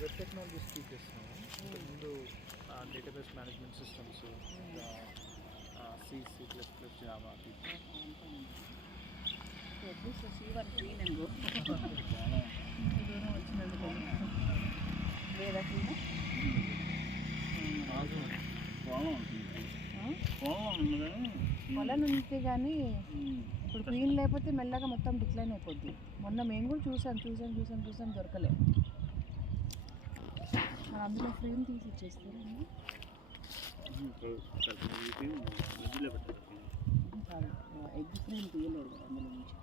Web technologies తీసేస్తున్నాము. ఇంతకుముందు database management systems, ఇంకా C++, జావా పొలం ఉంటే కానీ ఇప్పుడు క్లీన్ లేకపోతే మెల్లగా మొత్తం డిక్లైన్ అయిపోద్ది. మొన్న మేము కూడా చూసాం దొరకలే. మరి అందులో ఫ్రేమ్ తీసి ఇచ్చేస్తారు కాదు, ఎగ్ ఫ్రేమ్ తీయలేదు అందులో నుంచి.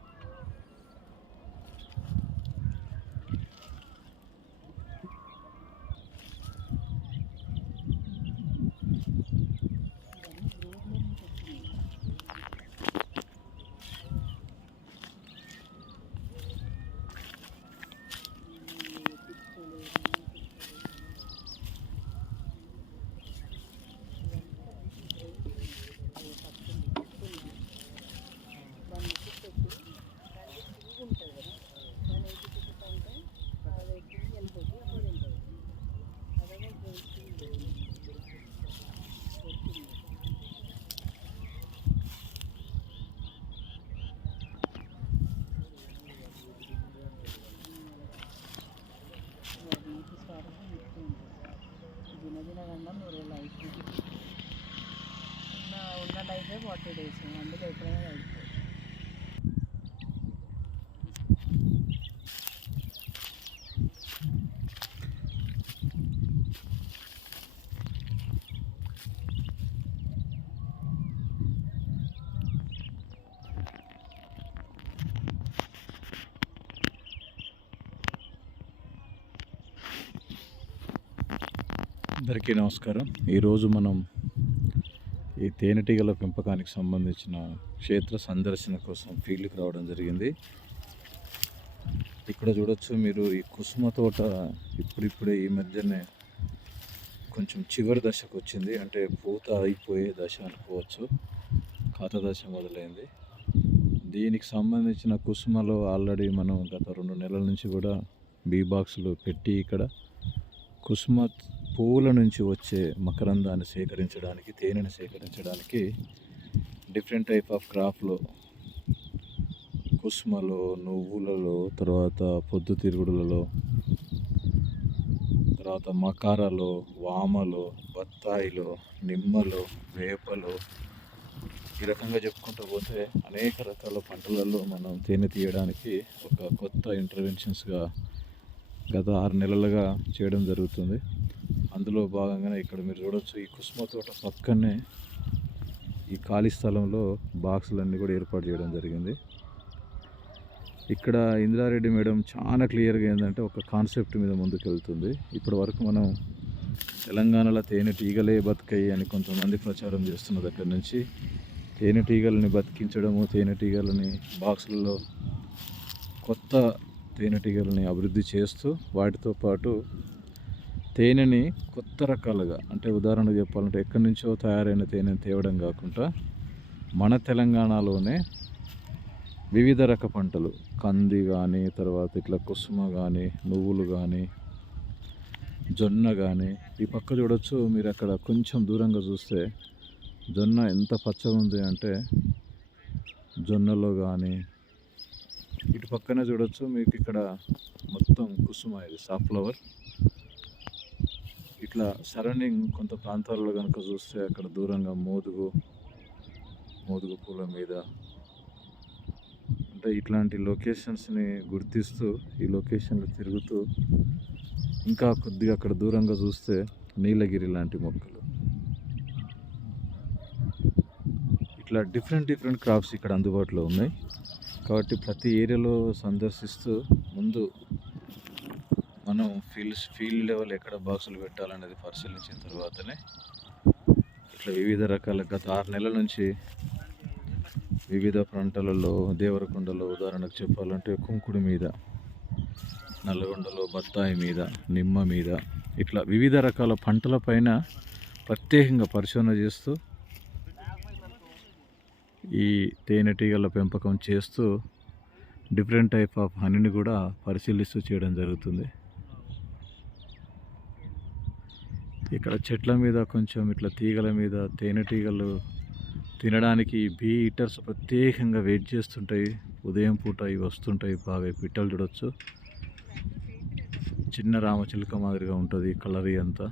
ఉన్న లైఫే 40 days, అందులో ఎప్పుడైనా అయిపోతుంది. అందరికీ నమస్కారం. ఈరోజు మనం ఈ తేనెటీగల పెంపకానికి సంబంధించిన క్షేత్ర సందర్శన కోసం ఫీల్డ్కి రావడం జరిగింది. ఇక్కడ చూడొచ్చు మీరు, ఈ కుసుమ తోట ఇప్పుడిప్పుడే ఈ మధ్యనే కొంచెం చివరి దశకు వచ్చింది. అంటే పూత అయిపోయే దశ అనుకోవచ్చు, ఖాత దశ మొదలైంది. దీనికి సంబంధించిన కుసుమలో ఆల్రెడీ మనం గత 2 నెలల నుంచి కూడా బీ బాక్స్లో పెట్టి ఇక్కడ కుసుమ పువ్వుల నుంచి వచ్చే మకరందాన్ని సేకరించడానికి, తేనెను సేకరించడానికి డిఫరెంట్ టైప్ ఆఫ్ క్రాప్లో, కుసుమలో, నువ్వులలో, తర్వాత పొద్దుతిరుగుడులలో, తర్వాత మకారాలో, వామలో, బత్తాయిలో, నిమ్మలో, వేపలో, ఈ రకంగా చెప్పుకుంటూ పోతే అనేక రకాల పంటలలో మనం తేనె తీయడానికి ఒక కొత్త ఇంటర్వెన్షన్స్గా గత 6 నెలలుగా చేయడం జరుగుతుంది. అందులో భాగంగానే ఇక్కడ మీరు చూడవచ్చు, ఈ కుసుమ తోట పక్కనే ఈ ఖాళీ స్థలంలో బాక్సులన్నీ కూడా ఏర్పాటు చేయడం జరిగింది. ఇక్కడ ఇందిరారెడ్డి మేడం చాలా క్లియర్గా ఏంటంటే ఒక కాన్సెప్ట్ మీద ముందుకు వెళ్తుంది. ఇప్పటి వరకు మనం తెలంగాణలో తేనెటీగలే బతుకాయి అని కొంతమంది ప్రచారం చేస్తున్న దగ్గర నుంచి తేనెటీగలని బతికించడము, తేనెటీగలని బాక్సులలో కొత్త తేనెటీగలని అభివృద్ధి చేస్తూ, వాటితో పాటు తేనెని కొత్త రకాలుగా, అంటే ఉదాహరణకు చెప్పాలంటే ఎక్కడి నుంచో తయారైన తేనెని తేవడం కాకుండా మన తెలంగాణలోనే వివిధ రక పంటలు, కంది కానీ, తర్వాత ఇట్లా కుసుమ కానీ, నువ్వులు కానీ, జొన్న కానీ, ఈ పక్క చూడొచ్చు మీరు, అక్కడ కొంచెం దూరంగా చూస్తే జొన్న ఎంత పచ్చగా ఉంది అంటే, జొన్నలో కానీ ఇటు పక్కనే చూడొచ్చు మీకు, ఇక్కడ మొత్తం కుసుమ, ఇది సాఫ్లవర్. ఇట్లా సరౌండింగ్ కొంత ప్రాంతాల్లో కనుక చూస్తే అక్కడ దూరంగా మోదుగు పూల మీద, అంటే ఇట్లాంటి లొకేషన్స్ని గుర్తిస్తూ ఈ లొకేషన్లు తిరుగుతూ, ఇంకా కొద్దిగా అక్కడ దూరంగా చూస్తే నీలగిరి లాంటి మొక్కలు, ఇట్లా డిఫరెంట్ క్రాప్స్ ఇక్కడ అందుబాటులో ఉన్నాయి. కాబట్టి ప్రతి ఏరియాలో సందర్శిస్తూ ముందు మనం ఫీల్డ్ లెవెల్ ఎక్కడ బాక్సులు పెట్టాలనేది పరిశీలించిన తర్వాతనే ఇట్లా వివిధ రకాల గత 6 నెలల నుంచి వివిధ ప్రాంతాలలో, దేవరకొండలో ఉదాహరణకు చెప్పాలంటే కుంకుడు మీద, నల్లగొండలో బత్తాయి మీద, నిమ్మ మీద, ఇట్లా వివిధ రకాల పంటల పైన ప్రత్యేకంగా పరిశోధన చేస్తూ ఈ తేనెటీగల పెంపకం చేస్తూ డిఫరెంట్ టైప్ ఆఫ్ హనీని కూడా పరిశీలిస్తూ చేయడం జరుగుతుంది. ఇక్కడ చెట్ల మీద కొంచెం ఇట్లా తీగల మీద తేనెటీగలు తినడానికి బీ ఈటర్స్ ప్రత్యేకంగా వెయిట్ చేస్తుంటాయి. ఉదయం పూట ఇవి వస్తుంటాయి బాగా. పిట్టలు చూడొచ్చు, చిన్న రామచిలుక మాదిరిగా ఉంటుంది కలరీ అంతా.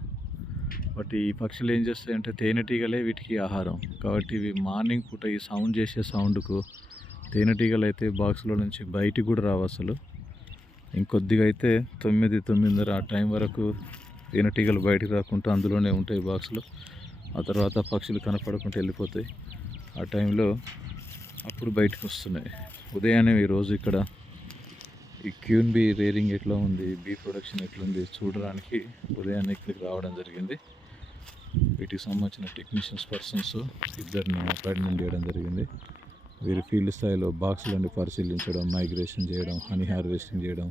బట్ ఈ పక్షులు ఏం చేస్తాయంటే తేనెటీగలే వీటికి ఆహారం. కాబట్టి ఇవి మార్నింగ్ పూట ఈ సౌండ్ చేసే సౌండ్కు తేనెటీగలు అయితే బాక్స్లో నుంచి బయటికి కూడా రావు అసలు. ఇంకొద్దిగా అయితే 9-9:30 ఆ టైం వరకు తేనెటీగలు బయటికి రాకుండా అందులోనే ఉంటాయి బాక్స్లో. ఆ తర్వాత పక్షులు కనపడకుండా వెళ్ళిపోతాయి. ఆ టైంలో అప్పుడు బయటకు వస్తున్నాయి. ఉదయాన్నే ఈరోజు ఇక్కడ ఈ క్యూన్ బీ రేరింగ్ ఎట్లా ఉంది, బీ ప్రొడక్షన్ ఎట్లుంది చూడడానికి ఉదయాన్నే ఇక్కడికి రావడం జరిగింది. వీటికి సంబంధించిన టెక్నీషియన్స్ పర్సన్స్ ఇద్దరిని అపాయింట్మెంట్ చేయడం జరిగింది. వీరు ఫీల్డ్ స్థాయిలో బాక్సులన్నీ పరిశీలించడం, మైగ్రేషన్ చేయడం, హనీ హార్వెస్టింగ్ చేయడం,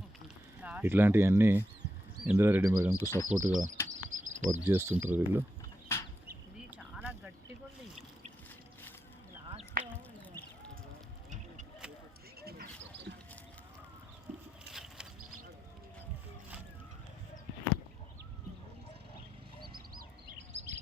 ఇట్లాంటివన్నీ ఇంద్రారెడ్డి మేడంకు సపోర్ట్గా వర్క్ చేస్తుంటారు వీళ్ళు. ఇది చాలా గట్టిగా ఉంది. లాస్ట్లో